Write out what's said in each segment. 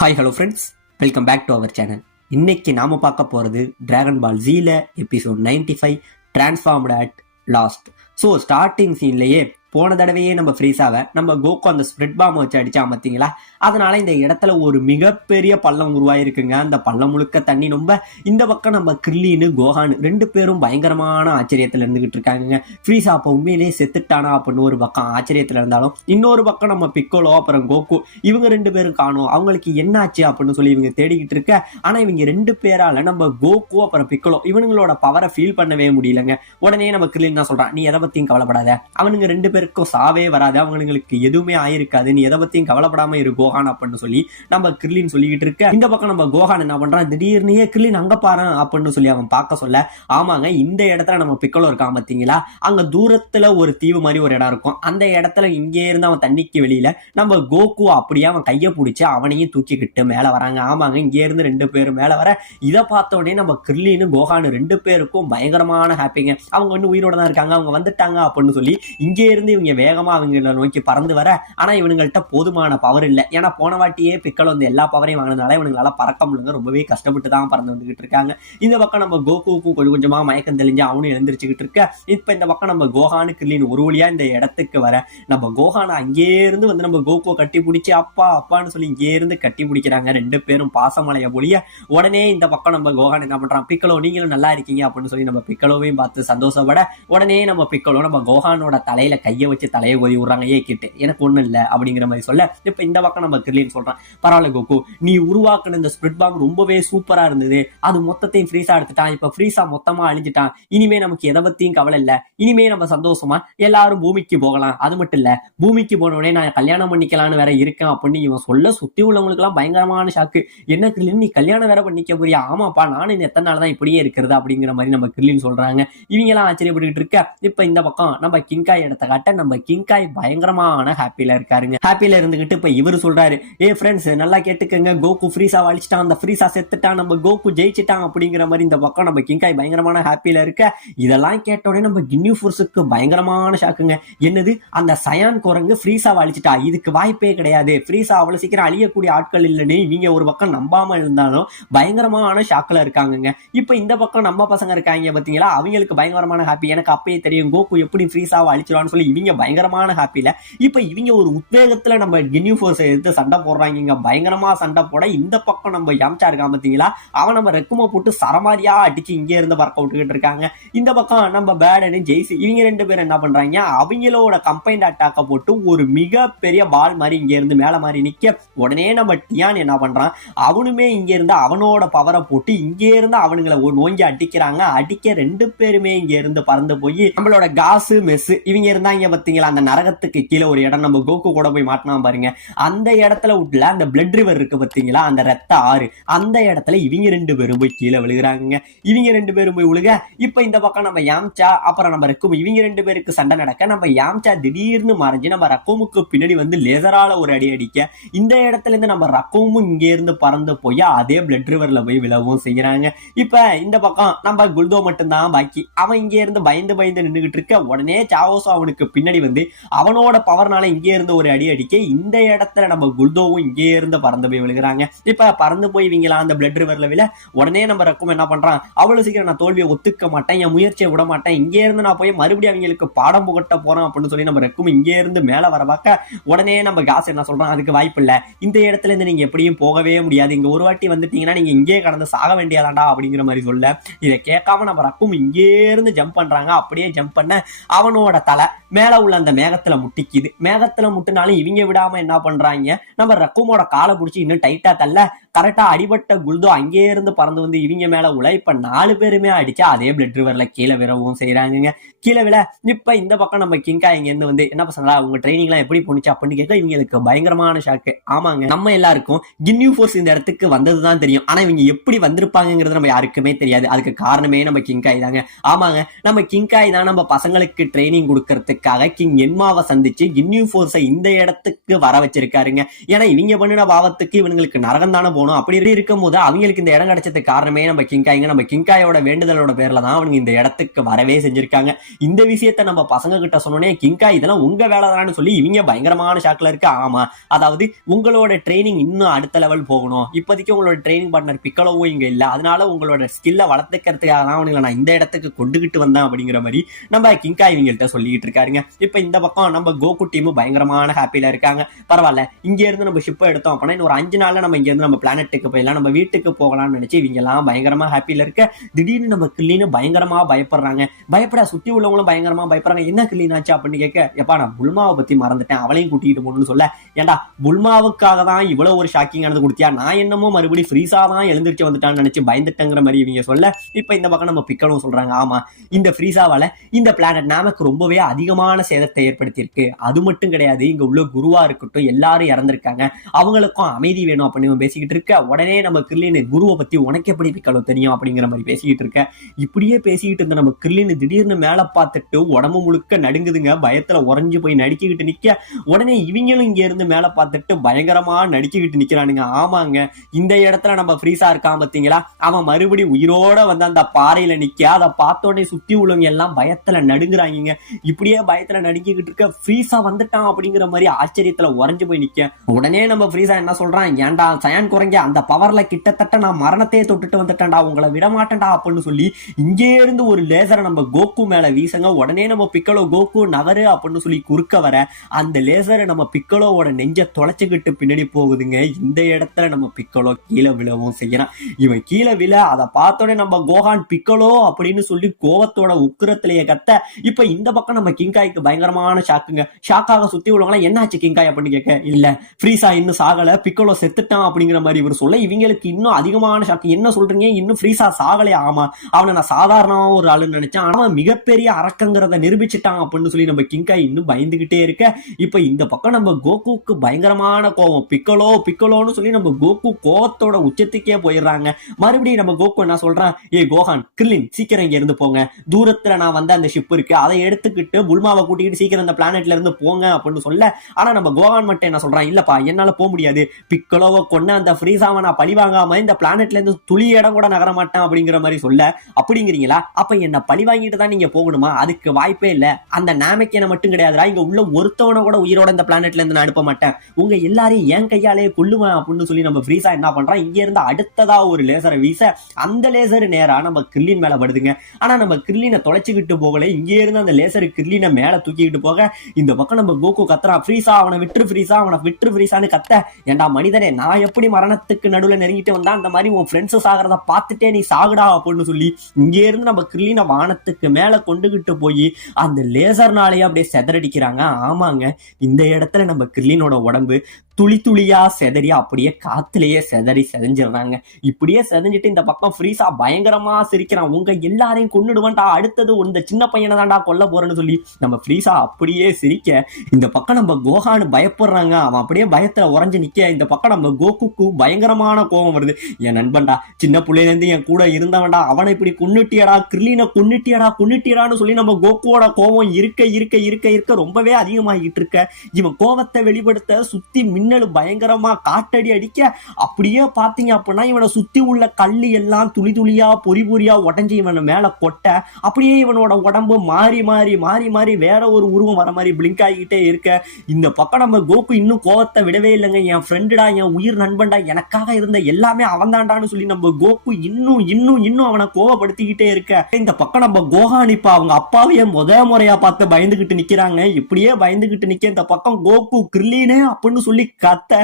Hi hello friends, welcome back to our channel. இன்னைக்கு நாம பார்க்க போறது டிராகன் பால் ஜீல episode 95 transformed at last. So starting சீன்லயே போன தடவையே நம்ம ஃப்ரீஸாவை நம்ம கோகு அந்த ஸ்ப்ரெட் பாம் வச்சு அடிச்சா பார்த்தீங்களா, அதனால இந்த இடத்துல ஒரு மிகப்பெரிய பள்ளம் உருவாயிருக்குங்க. அந்த பள்ளம் முழுக்க தண்ணி ரொம்ப. இந்த பக்கம் நம்ம கிர்லின்னு கோஹான் ரெண்டு பேரும் பயங்கரமான ஆச்சரியத்துல இருந்துகிட்டு இருக்காங்க. ஃப்ரீஸா அப்ப உண்மையிலேயே செத்துட்டானா அப்படின்னு ஒரு பக்கம் ஆச்சரியத்துல இருந்தாலும், இன்னொரு பக்கம் நம்ம பிக்கோலோ அப்புறம் கோகு இவங்க ரெண்டு பேரும் காணும். அவங்களுக்கு என்னாச்சு அப்படின்னு சொல்லி இவங்க தேடிக்கிட்டு இருக்க. ஆனா இவங்க ரெண்டு பேரால நம்ம கோகு அப்புறம் பிக்கோலோ இவங்களோட பவரை ஃபீல் பண்ணவே முடியலங்க. உடனே நம்ம கிர்லின் தான் சொல்றான், நீ எதை பத்தியும் கவலைப்படாத, அவனுங்க ரெண்டு பேருக்கும் சாவே வராது, அவங்களுக்கு எதுவுமே ஆயிருக்காது, நீ எதை பத்தியும் கவலைப்படாம இரு கோஹான் அப்படின்னு சொல்லி நம்ம கிர்லின் சொல்லிக்கிட்டு இருக்க. இந்த பக்கம் நம்ம கோஹான் என்ன பண்றான், திடீர்னு கிர்லின் அங்க பாரு அப்படின்னு சொல்லி அவன் பார்க்க சொல்ல, ஆமாங்க இந்த இடத்துல நம்ம பிக்கோலோ இருக்கான் பாத்தீங்களா, அங்க தூரத்துல ஒரு தீவு மாதிரி ஒரு இடம் இருக்கும். அந்த இடத்துல இங்கே இருந்து அவன் தண்ணிக்கு வெளியில நம்ம கோகு அப்படியே அவன் கையை பிடிச்சி அவனையும் தூக்கிக்கிட்டு மேல வராங்க. ஆமாங்க இங்கே இருந்து ரெண்டு பேரும் மேல வர, இதை பார்த்த உடனே நம்ம கிர்லின்னு கோஹான் ரெண்டு பேருக்கும் பயங்கரமான ஹாப்பிங்க. அவங்க வந்து உயிரோட தான் இருக்காங்க, அவங்க வந்துட்டாங்க அப்படின்னு சொல்லி இங்கே இருந்து இவங்க வேகமா அவங்களை நோக்கி பறந்து வர. ஆனா இவனுங்கள்ட்ட போதுமான பவர் இல்லை. ஏன்னா போன வாட்டியே பிக்கல் வந்து எல்லா பவரையும் வாங்கினதுனால இவங்களால பறக்க முடியல, ரொம்பவே கஷ்டப்பட்டு தான் பறந்து வந்துகிட்டு இருக்காங்க. இந்த பக்கம் நம்ம கோகுவுக்கும் கொஞ்சம் கொஞ்சமா மயக்கம் தெளிஞ்சு அவனும் எழுந்திரிச்சுக்கிட்டு இருக்க. இப்ப இந்த பக்கம் நம்ம கோஹானு கிர்லின் ஒரு வழியா இந்த இடத்துக்கு வர, நம்ம கோஹான அங்கே இருந்து வந்து நம்ம கோகுவை கட்டி பிடிச்சி அப்பா அப்பான்னு சொல்லி இங்கே இருந்து கட்டி பிடிக்கிறாங்க ரெண்டு பேரும் பாசமலைய பொழிய. உடனே இந்த பக்கம் நம்ம கோஹான் என்ன பண்றான், பிக்கலோ நீங்களும் நல்லா இருக்கீங்க அப்படின்னு சொல்லி நம்ம பிக்கலோவையும் பார்த்து சந்தோஷப்பட, உடனே நம்ம பிக்கலோ நம்ம கோஹானோட தலையில கையை வச்சு தலையை ஓதி விடுறாங்க. கிட்டு எனக்கு ஒண்ணு இல்ல அப்படிங்கிற மாதிரி சொல்ல, இப்ப இந்த பக்கம் நம்ம கிர்லின் சொல்றான், பரவாயில்ல கோகு, நீ உருவாக்குன இந்த ஸ்பிரிட் பாம் ரொம்பவே சூப்பரா இருந்தது, அது மொத்தத்தையும் ஃப்ரீஸா எடுத்துட்டான், இப்ப ஃப்ரீஸா மொத்தமா அழிஞ்சிட்டான், இனிமே நமக்கு எதை பத்தியும் கவலை இல்ல, இனிமே நம்ம சந்தோஷமா எல்லாரும் பூமிக்கு போகலாம், அது மட்டும் இல்ல பூமிக்கு போனோடனே நான் கல்யாணம் பண்ணிக்கலான்னு வேற இருக்கேன் அப்படின்னு இவன் சொல்ல, சுத்தி உள்ளவங்களுக்கு எல்லாம் பயங்கரமான ஷாக்கு. என்ன கிர்லின் நீ கல்யாணம் வேற பண்ணிக்க போறியா, ஆமாப்பா நானும் இந்த எத்தனை நாள் தான் இப்படியே இருக்கிறது அப்படிங்கிற மாதிரி நம்ம கிர்லின் சொல்றாங்க. இவங்க எல்லாம் ஆச்சரியப்பட்டு இருக்க. இப்ப இந்த பக்கம் நம்ம கிங்காய் இடத்த காட்ட, நம்ம கிங்காய் பயங்கரமான ஹாப்பில இருக்காருங்க. ஹாப்பில இருந்துகிட்டு இப்ப இவரு சொல்றாரு, ஏ ஃப்ரெண்ட்ஸ் நல்லா கேட்டுக்கங்க, கோகு ஃப்ரீஸா அழிச்சிட்டான், அந்த ஃப்ரீஸா செத்துட்டான், நம்ம கோகு ஜெயிச்சிட்டான் அப்படிங்கிற மாதிரி இந்த பக்கம் நம்ம கிங்காய் பயங்கரமான ஹாப்பில இருக்க. இதெல்லாம் கேட்டோடனே நம்ம கின்யூ ஃபோர்ஸுக்கு பயங்கரமான ஷாக்குங்க. என்னது அந்த சயான் குரங்கு ஃப்ரீஸா அழிச்சிட்டா, இதுக்கு வாய்ப்பே கிடையாது, ஃப்ரீஸா அவ்வளவு சீக்கிரம் அழியக்கூடிய ஆட்கள் இல்லைன்னு இவங்க ஒரு பக்கம் நம்பாம இருந்தாலும் பயங்கரமான ஷாக்ல இருக்காங்க. இப்ப இந்த பக்கம் நம்ம பசங்க இருக்காங்க பாத்தீங்களா, அவங்களுக்கு பயங்கரமான ஹாப்பி. எனக்கு அப்பயே தெரியும் கோகு எப்படி ஃப்ரீஸாவை அழிச்சிடுவான்னு சொல்லி இவங்க பயங்கரமான ஹாப்பில. இப்ப இவங்க ஒரு உத்வேகத்துல நம்ம கின்யூ ஃபோர்ஸை எடுத்து சண்டை போடுறாங்க. பயங்கரமா சண்டை போட இந்த பக்கம் நம்ம யாம்சா இருக்கான் பாத்தீங்களா, அவன் நம்ம ரெக்கும போட்டு சரமாரியா அடிச்சு இங்கே இருந்து பறக்க விட்டுக்கிட்டு இருக்காங்க. இந்த பக்கம் நம்ம பேடனு ஜெய்சி இவங்க ரெண்டு பேரும் என்ன பண்றாங்க, அவங்களோட கம்பைன்ட் அட்டாக்க போட்டு ஒரு மிகப்பெரிய பால் மாதிரி இங்க இருந்து மேல மாதிரி நிக்க. உடனே நம்ம டியான் என்ன பண்றான், அவனுமே இங்க இருந்து அவனோட பவரை போட்டு இங்கே இருந்து அவனுங்களை நோங்கி அடிக்கிறாங்க. அடிக்க ரெண்டு பேருமே இங்க இருந்து பறந்து போய் நம்மளோட காசு மெஸ் இவங்க இருந்தாங்க பாத்தீங்களா, அந்த நரகத்துக்கு கீழே ஒரு இடம் நம்ம கோகு கூட போய் மாட்டினா பாருங்க, அந்த இடத்துல விட்டுல அந்த பிளட் ரிவர் இருக்கு பாத்தீங்களா, அந்த ரத்த ஆறு, அந்த இடத்துல இவங்க ரெண்டு பேரும் போய் கீழே விழுகிறாங்க. இவங்க ரெண்டு பேரும் போய் விழுக. இப்ப இந்த பக்கம் நம்ம யாம்சா அப்புறம் நம்ம ரக்கும் இவங்க ரெண்டு பேருக்கு சண்டை நடக்க, நம்ம யாம்சா திடீர்னு மறைஞ்சு நம்ம ரக்கோமுக்கு பின்னாடி வந்து லேசரால ஒரு அடி அடிக்க, இந்த இடத்துல இருந்து நம்ம ரக்கோமும் இங்க இருந்து பறந்து போய் அதே பிளட் ரிவர்ல போய் விழவும் செய்யறாங்க. இப்ப இந்த பக்கம் நம்ம குல்தோ மட்டும்தான் பாக்கி. அவன் இங்க இருந்து பயந்து பயந்து நின்றுகிட்டு இருக்க. உடனே சாவோசோ அவனுக்கு பின்னாடி வந்து அவனோட பவர்னால இங்கே இருந்து ஒரு அடி அடிக்க, இந்த இடத்துல நம்ம குல்தோவும் இங்கே இருந்து பறந்து போய் விழுகிறாங்க. இப்ப பறந்து போய் இவங்களா அந்த பிளட் ரிவர்ல விழ, உடனே நம்ம ரக்கம் என்ன பண்றான், அவ்வளவு சீக்கிரம் நான் தோல்வியை ஒத்துக்க மாட்டேன், என் முயற்சியை விட மாட்டேன், இங்கே இருந்து நான் போய் மறுபடியும் அவங்களுக்கு பாடம் புகட்ட போறேன் அப்படின்னு சொல்லி நம்ம ரக்கும் இங்கே இருந்து மேல வர பார்க்க, உடனே நம்ம காசு என்ன சொல்றான், அதுக்கு வாய்ப்பு இல்ல, இந்த இடத்துல இருந்து நீங்க எப்படியும் போகவே முடியாது, இங்க ஒரு வாட்டி வந்துட்டீங்கன்னா நீங்க இங்கே கடந்து சாக வேண்டியதாண்டா அப்படிங்கிற மாதிரி சொல்ல, இதை கேட்காம நம்ம ரக்கும் இங்கே இருந்து ஜம்ப் பண்றாங்க. அப்படியே ஜம்ப் பண்ண அவனோட தலை மேல உள்ள அந்த மேகத்துல முட்டிக்குது. மேகத்துல முட்டினாலும் இவங்க விடாம என்ன பண்றாங்க, நம்ம ரக்குமோட காலை பிடிச்சி இன்னும் டைட்டா தள்ள, கரெக்டா அடிபட்ட குல்தோ அங்கே இருந்து பறந்து வந்து இவங்க மேல உழைப்ப 4 பேருமே அடிச்சு அதே பிளட் ரிவர்ல கீழே விரவும் செய்யறாங்க. கீழே விழ இப்ப இந்த பக்கம் நம்ம கிங்கா இங்க இருந்து வந்து என்ன பசங்களா உங்க ட்ரைனிங் எல்லாம் எப்படி போனுச்சு அப்படின்னு கேட்க, இவங்களுக்கு பயங்கரமான ஷாக்கு. ஆமாங்க நம்ம எல்லாருக்கும் கின்யூ ஃபோர்ஸ் இந்த இடத்துக்கு வந்ததுதான் தெரியும், ஆனா இவங்க எப்படி வந்திருப்பாங்கிறது நம்ம யாருக்குமே தெரியாது. அதுக்கு காரணமே நம்ம கிங்காய் தாங்க. ஆமாங்க நம்ம கிங்காய் தான் நம்ம பசங்களுக்கு ட்ரைனிங் கொடுக்கறதுக்காக பண்றதுக்காக கிங் என்மாவை சந்திச்சு கின்யூ ஃபோர்ஸை இந்த இடத்துக்கு வர வச்சிருக்காருங்க. ஏன்னா இவங்க பண்ணின பாவத்துக்கு இவங்களுக்கு நரகம் தானே போகணும். அப்படி இருக்கும் போது அவங்களுக்கு இந்த இடம் கிடைச்சதுக்கு காரணமே நம்ம கிங்காய்ங்க. நம்ம கிங்காயோட வேண்டுதலோட பேர்ல தான் அவங்க இந்த இடத்துக்கு வரவே செஞ்சிருக்காங்க. இந்த விஷயத்த நம்ம பசங்க கிட்ட சொன்னோன்னே கிங்காய் இதெல்லாம் உங்க வேலைதான்னு சொல்லி இவங்க பயங்கரமான ஷாக்ல இருக்கு. ஆமா, அதாவது உங்களோட ட்ரைனிங் இன்னும் அடுத்த லெவல் போகணும், இப்போதைக்கு உங்களோட ட்ரைனிங் பார்ட்னர் பிக்கலோவும் இங்க இல்ல, அதனால உங்களோட ஸ்கில்ல வளர்த்துக்கிறதுக்காக தான் அவங்களை நான் இந்த இடத்துக்கு கொண்டுகிட்டு வந்தேன் அப்படிங்கிற மாதிரி நம்ம கிங்காய் இவங்கள்ட்ட சொல்லிட்டு இருக்காருங்க. இப்ப இந்த பக்கம் நம்ம கோகு டீம் பயங்கரமான ஹாப்பியில இருக்காங்க. பரவாயில்ல, இங்க இருந்து நம்ம ஷிப்பை எடுத்தோம் அப்படின்னா இன்னும் ஒரு 5 நாள்ல நம்ம இங்க இருந்து நம்ம பிளானட்டுக்கு போயிடலாம், நம்ம வீட்டுக்கு போகலாம்னு நினைச்சு இவங்க எல்லாம் பயங்கரமா ஹாப்பியில இருக்க. திடீர்னு நம்ம கில்லின்னு பயங்கரமா பயப்படுறாங்க. பயப்பட சுத்தி உள்ளவங்களும் பயங்கரமா பயப்படுறாங்க. என்ன கில்லின் ஆச்சு அப்படின்னு கேட்க, எப்பா நான் புல்மாவை பத்தி மறந்துட்டேன், அவளையும் கூட்டிட்டு போகணும்னு சொல்ல, ஏண்டா புல்மாவுக்காக தான் இவ்வளவு ஒரு ஷாக்கிங் ஆனது கொடுத்தியா, நான் என்னமோ மறுபடியும் ஃப்ரீஸா தான் எழுந்திருச்சு வந்துட்டான்னு நினைச்சு பயந்துட்டேங்கிற மாதிரி இவங்க சொல்ல, இப்ப இந்த பக்கம் நம்ம பிக்கலும் சொல்றாங்க, ஆமா இந்த ஃப்ரீஸாவால இந்த பிளானட் நமக்கு ரொம்பவே அதிகமான சேதத்தை ஏற்படுத்தியிருக்கு. அது மட்டும் கிடையாது, இங்க உள்ள குருவா இருக்கட்டும் எல்லாரும் இறந்திருக்காங்க, அவங்களுக்கும் அமைதி வேணும் அப்படின்னு பேசிக்கிட்டு இருக்க. உடனே நம்ம கிர்லின் குருவை பத்தி உனக்கு எப்படி பிக்கலும் தெரியும் அப்படிங்கிற மாதிரி பேசிக்கிட்டு இருக்க. இப்படியே பேசிக்கிட்டு இருந்த நம்ம கிர்லின் திடீர்னு மேல பார்த்துட்டு உடம்பு முழுக்க நடுங்குதுங்க. பயத்துல உறைஞ்சு போய் நடிக்கிட்டு நிக்க. உடனே இவங்களும் இங்க இருந்து மேல பார்த்துட்டு பயங்கரமா நடிக்கிட்டு நிக்கிறானுங்க. ஆமாங்க, இந்த இடத்துல நம்ம ஃப்ரீஸா இருக்கான் பாத்தீங்களா, அவன் மறுபடியும் உயிரோட வந்து அந்த பாறையில நிக்க. அதை பார்த்தோடனே சுத்தி உள்ளவங்க எல்லாம் பயத்துல நடுங்குறாங்க. இப்படியே பயத்துல நடிக்கிட்டு இருக்க. ஃப்ரீஸா வந்துட்டான் அப்படிங்கிற மாதிரி ஆச்சரியத்துல உறைஞ்சு போய் நிக்க. உடனே நம்ம ஃப்ரீஸா என்ன சொல்றான், ஏன்டா சயான் குறைங்க, அந்த பவர்ல கிட்டத்தட்ட நான் மரணத்தையே தொட்டுட்டு வந்துட்டேன்டா, உங்களை விட மாட்டேன்டா அப்படின்னு சொல்லி இங்கே இருந்து ஒரு லேசரை நம்ம கோகு மேல வீசங்க. உடனே நம்ம பிக்கலோ கோகு நகரு அப்படின்னு சொல்லி குறுக்க வர அந்த லேசரை நம்ம பிக்கலோவோட நெஞ்ச தொலைச்சுக்கிட்டு பின்னாடி போகுதுங்க. இந்த இடத்துல நம்ம பிக்கலோ கீழே விழவும் செய்யறான். இவன் கீழே விழ அதை பார்த்தோன்னே நம்ம கோகான் பிக்கலோ அப்படின்னு சொல்லி கோவத்தோட உக்கிரத்திலேயே கத்த. இப்ப இந்த பக்கம் நம்ம கிங்காய்க்கு பயங்கரமான ஷாக்குங்க. ஷாக்காக சுத்தி உள்ளவங்க என்னாச்சு கிங்காய் அப்படின்னு கேட்க, இல்ல ஃப்ரீஸா இன்னும் சாகல, பிக்கலோ செத்துட்டான் அப்படிங்கிற மாதிரி இவர் சொல்ல இவங்களுக்கு இன்னும் அதிகமான ஷாக்கு. என்ன சொல்றீங்க, இன்னும் ஃப்ரீஸா சாகலையா? ஆமா, அவனை நான் சாதாரணமா ஒரு ஆளுன்னு நினைச்சேன், அவன் மிகப்பெரிய அரக்கங்கிறத நிரூபிச்சுட்டான் அப்படின்னு சொல்லி நம்ம கிங்காய் இன்னும் பயந்துகிட்டே இருக்க. இப்ப இந்த பக்கம் நம்ம கோகுக்கு பயங்கரமான கோவம். பிக்கலோ பிக்கலோன்னு சொல்லி நம்ம கோகு கோவத்தோட உச்சத்துக்கே போயிடுறாங்க. மறுபடியும் நம்ம கோகு என்ன சொல்றான், ஏ கோகான் கிர்லின் சீக்கிரம் இங்க இருந்து போங்க, தூரத்துல நான் வந்து அந்த ஷிப் இருக்கு, அதை எடுத்துக்கிட்டு புல்மாவை கூட்டிக்கிட்டு சீக்கிரம் அந்த பிளானட்ல இருந்து போங்க அப்படின்னு சொல்ல, ஆனா நம்ம கோகான் மட்டும் என்ன சொல்றான், இல்லப்பா என்னால போக முடியாது, பிக்கலோவை கொண்டு அந்த ஃப்ரீஸாவை நான் பழி வாங்காம இந்த பிளானட்ல இருந்து துளி இடம் கூட நகர மாட்டேன் அப்படிங்கிற மாதிரி சொல்ல, அப்படிங்கிறீங்களா, அப்ப என்ன பழி வாங்கிட்டு தான் நீங்க போகணுமா, அதுக்கு வாய்ப்பே இல்ல, அந்த நாமக்கேன மட்டும் கிடையாதுடா, இங்க உள்ள ஒருத்தவனை கூட உயிரோட இந்த பிளானட்ல இருந்து நான் அனுப்ப மாட்டேன், உங்க எல்லாரையும் என் கையாலே கொல்லுவேன் அப்படின்னு சொல்லி நம்ம ஃப்ரீஸா என்ன பண்றான், இங்க இருந்து அடுத்ததா ஒரு லேசரை வீச அந்த லேசர் நேரா நம்ம கிர்லின் மேல படுதுங்க. ஆனா நம்ம கிர்லினை தொலைச்சுக்கிட்டு போகல, இங்கே இருந்து அந்த லேசர் கிர்லினை மேல தூக்கிக்கிட்டு போக இந்த பக்கம் நம்ம கோகு கத்துறான், ஃப்ரீஸா அவனை விட்டுரு ஃப்ரீஸா, அவனை விட்டுரு ஃப்ரீஸான்னு கத்த. ஏண்டா மனிதனே, நான் எப்படி மரணத்துக்கு நடுவுல நெருங்கிட்டு வந்தா அந்த மாதிரி உன் ஃப்ரெண்ட்ஸ் சாகிறத பார்த்துட்டே நீ சாகுடா அப்படின்னு சொல்லி இங்கே இருந்து நம்ம கிர்லினை வானத்துக்கு மேல கொண்டுகிட்டு போய் அந்த லேசர்னாலேயே அப்படியே செதறடிக்கிறாங்க. ஆமாங்க, இந்த இடத்துல நம்ம கிர்லினோட உடம்பு துளி துளியா செதறி அப்படியே காத்துலயே செதஞ்சிடறாங்க. இப்படியே செதஞ்சிட்டு இந்த பக்கம் ஃப்ரீஸா பயங்கரமா சிரிக்கிறான், உங்க எல்லாரையும் கொன்னுடுவான்டா, அடுத்தது இந்த சின்ன பையனை தான்டா கொல்ல போறேன்னு சொல்லி நம்ம ஃப்ரீஸா அப்படியே சிரிக்க. இந்த பக்கம் நம்ம கோகான்னு பயப்படுறாங்க, அவன் அப்படியே பயத்துல உறைஞ்சு நிக்க. இந்த பக்கம் நம்ம கோகுக்கு பயங்கரமான கோபம் வருது, என் நண்பன்டா, சின்ன பிள்ளையில இருந்து என் கூட இருந்தவன்டா, அவனை இப்படி கொன்னுட்டியடா, கிர்லினை கொன்னுட்டியடான்னு சொல்லி நம்ம கோகுவோட கோபம் இருக்க இருக்க இருக்க இருக்க ரொம்பவே அதிகமாகிட்டு இருக்க. இவன் கோபத்தை வெளிப்படுத்த சுத்தி மின்னல் பயங்கரமா காட்டடி அடிக்க. அப்படியே பாத்தீங்க அப்படின்னா இவனை சுத்தி உள்ள கல்லு எல்லாம் துளி துளியா பொறி பொறியா உடஞ்சி இவனை மேல கொட்ட. அப்படியே இவனோட உடம்பு மாறி மாறி மாறி மாறி வேற ஒரு உருவம் வர மாதிரி பிளிங்க் ஆகிட்டே இருக்க. இந்த பக்கம் நம்ம கோகு இன்னும் கோவத்தை விடவே இல்லைங்க, என் ஃப்ரெண்டுடா, என் உயிர் நண்பன்டா, எனக்காக இருந்த எல்லாமே அவன் தாண்டான்னு சொல்லி நம்ம கோகு இன்னும் இன்னும் இன்னும் அவனை கோவப்படுத்திக்கிட்டே இருக்க. இந்த பக்கம் நம்ம கோகான் இப்ப அவங்க அப்பாவையே முறையா பார்த்து பயந்துகிட்டு நிக்கிறாங்க. இப்படியே பயந்துகிட்டு நிக்க இந்த பக்கம் கோகு கிர்லினே அப்படின்னு சொல்லி கத்த.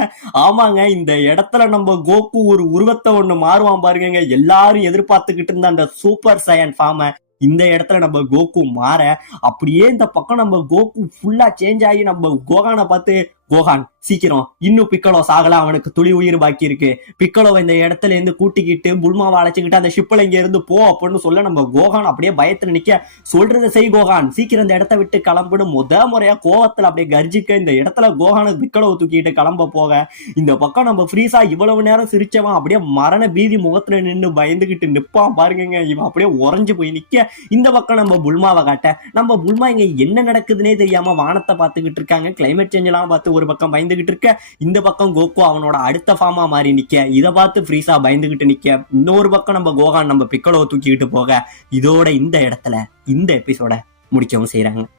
ஆமாங்க, இந்த இடத்துல நம்ம கோகு ஒரு உருவத்தை ஒண்ணு மாறுவான் பாருங்க. எல்லாரும் எதிர்பார்த்துக்கிட்டு இருந்த அந்த சூப்பர் சயன் ஃபார்ம இந்த இடத்துல நம்ம கோகு மாற, அப்படியே இந்த பக்கம் நம்ம கோகு ஃபுல்லா சேஞ்ச் ஆகி நம்ம கோகானை பார்த்து, கோகான் சீக்கிரம், இன்னும் பிக்கலோ சாகல, அவனுக்கு துளி உயிர் பாக்கி இருக்கு, பிக்கலோவை இந்த இடத்துல இருந்து கூட்டிக்கிட்டு புல்மாவை அழைச்சிக்கிட்டு அந்த ஷிப்ல இங்க இருந்து போ அப்படின்னு சொல்ல நம்ம கோகான் அப்படியே பயத்துல நிக்க, சொல்றதை செய் கோகான், சீக்கிரம் இந்த இடத்த விட்டு கிளம்புன்னு முறையா கோவத்துல அப்படியே கர்ஜிக்க இந்த இடத்துல கோகானுக்கு பிக்கலோவை தூக்கிட்டு கிளம்ப போக, இந்த பக்கம் நம்ம ஃப்ரீஸா இவ்வளவு நேரம் சிரிச்சவன் அப்படியே மரண பீதி முகத்துல நின்று பயந்துகிட்டு நிப்பான் பாருங்க. இவன் அப்படியே உறைஞ்சு போய் நிக்க, இந்த பக்கம் நம்ம புல்மாவை காட்ட, நம்ம புல்மா இங்க என்ன நடக்குதுன்னே தெரியாம வானத்தை பார்த்துக்கிட்டு இருக்காங்க. கிளைமேட் சேஞ்ச் எல்லாம் பார்த்து ஒரு பக்கம் பயந்துகிட்டு இருக்க, இந்த பக்கம் கோகு அவனோட அடுத்த ஃபார்மா மாறி நிக்க, இதை பார்த்து ஃப்ரீஸா பயந்துகிட்டு நிக்க, இன்னொரு பக்கம் நம்ம கோகான் நம்ம பிக்கலோவை தூக்கிக்கிட்டு போக, இதோட இந்த இடத்துல இந்த எபிசோட முடிக்கவும் செய்யறாங்க.